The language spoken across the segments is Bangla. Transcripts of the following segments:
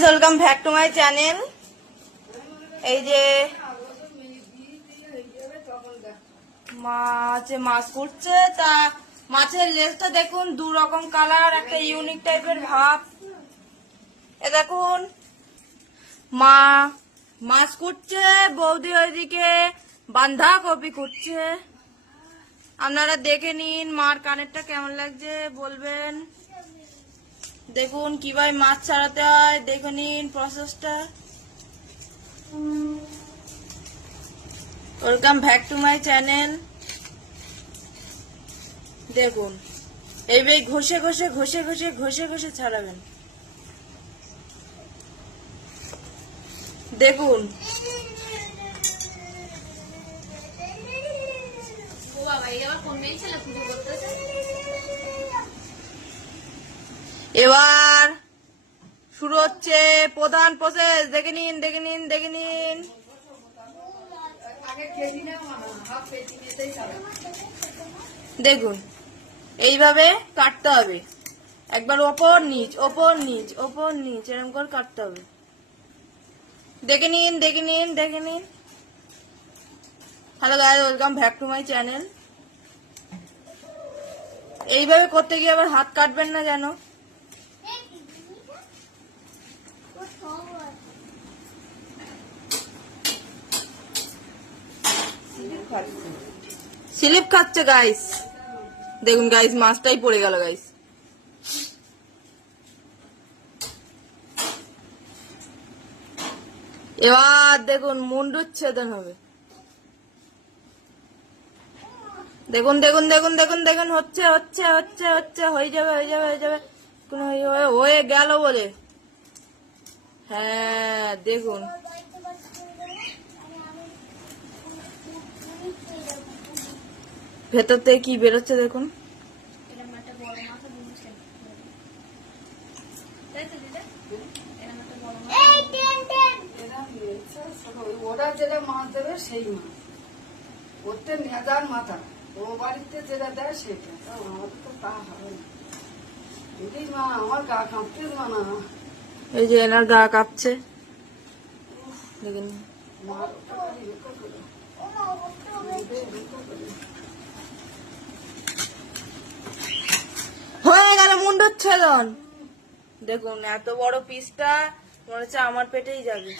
Welcome back to my channel. এই যে মাছ করছে, তা মাছের লেজটা দেখুন, দু রকম কালার, একটা ইউনিক টাইপের ভাব। এ দেখুন মাছ করছে, বৌদি ওইদিকে বাঁধাকপি করছে। আপনারা দেখে নিন মার কানেরটা কেমন লাগছে বলবেন। দেখুন কিভাবে মাছ ছাড়াতে হয়, দেখে নিন প্রসেসটা। Welcome back to my channel. দেখুন এইভাবে ঘষে ঘষে ঘষে ঘষে ঘষে ঘষে ছাড়াবেন। দেখুন এবার শুরু হচ্ছে প্রধান প্রসেস। দেখে নিন দেখে নিন দেখে নিন। দেখুন এইভাবে কাটতে হবে, একবার ওপর নিচ ওপর নিচ ওপর নিচ এরকম করে কাটতে হবে। দেখে নিন দেখে নিন দেখে নিন। Hello guys, welcome back to my channel. এইভাবে করতে গিয়ে আবার হাত কাটবেন না যেন। স্লিপ খাচ্ছে গাইস। দেখুন গাইস, মাছটাই পড়ে গেল গাইস। এবার দেখুন মুন্ডুচ্ছেদন হবে। দেখুন দেখুন দেখুন দেখুন দেখুন হচ্ছে হচ্ছে হচ্ছে হচ্ছে হয়ে যাবে হয়ে যাবে হয়ে যাবে। হয়ে গেল বলে। হ্যাঁ দেখুন ভেতর থেকে কি বেরোচ্ছে দেখুন। ওরা যেটা মাছ দেবে সেই মাছ, ওতে নেদার মাথা, ও বাড়িতে যেটা দেয় সেটা। আমার তো তা হবে না। দিদি মা, আমার গা কাঁপতে মা না। এই যে এনার গা কাঁপছে দেখুন। হয়ে গেল মুন্ডুচ্ছেদন। দেখুন এত বড় পিসটা মনে হচ্ছে আমার পেটেই যাবে।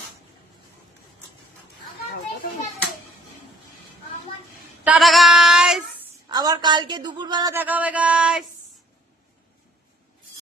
টাটা গাইস, আবার কালকে দুপুরবেলা দেখা হবে গাইস।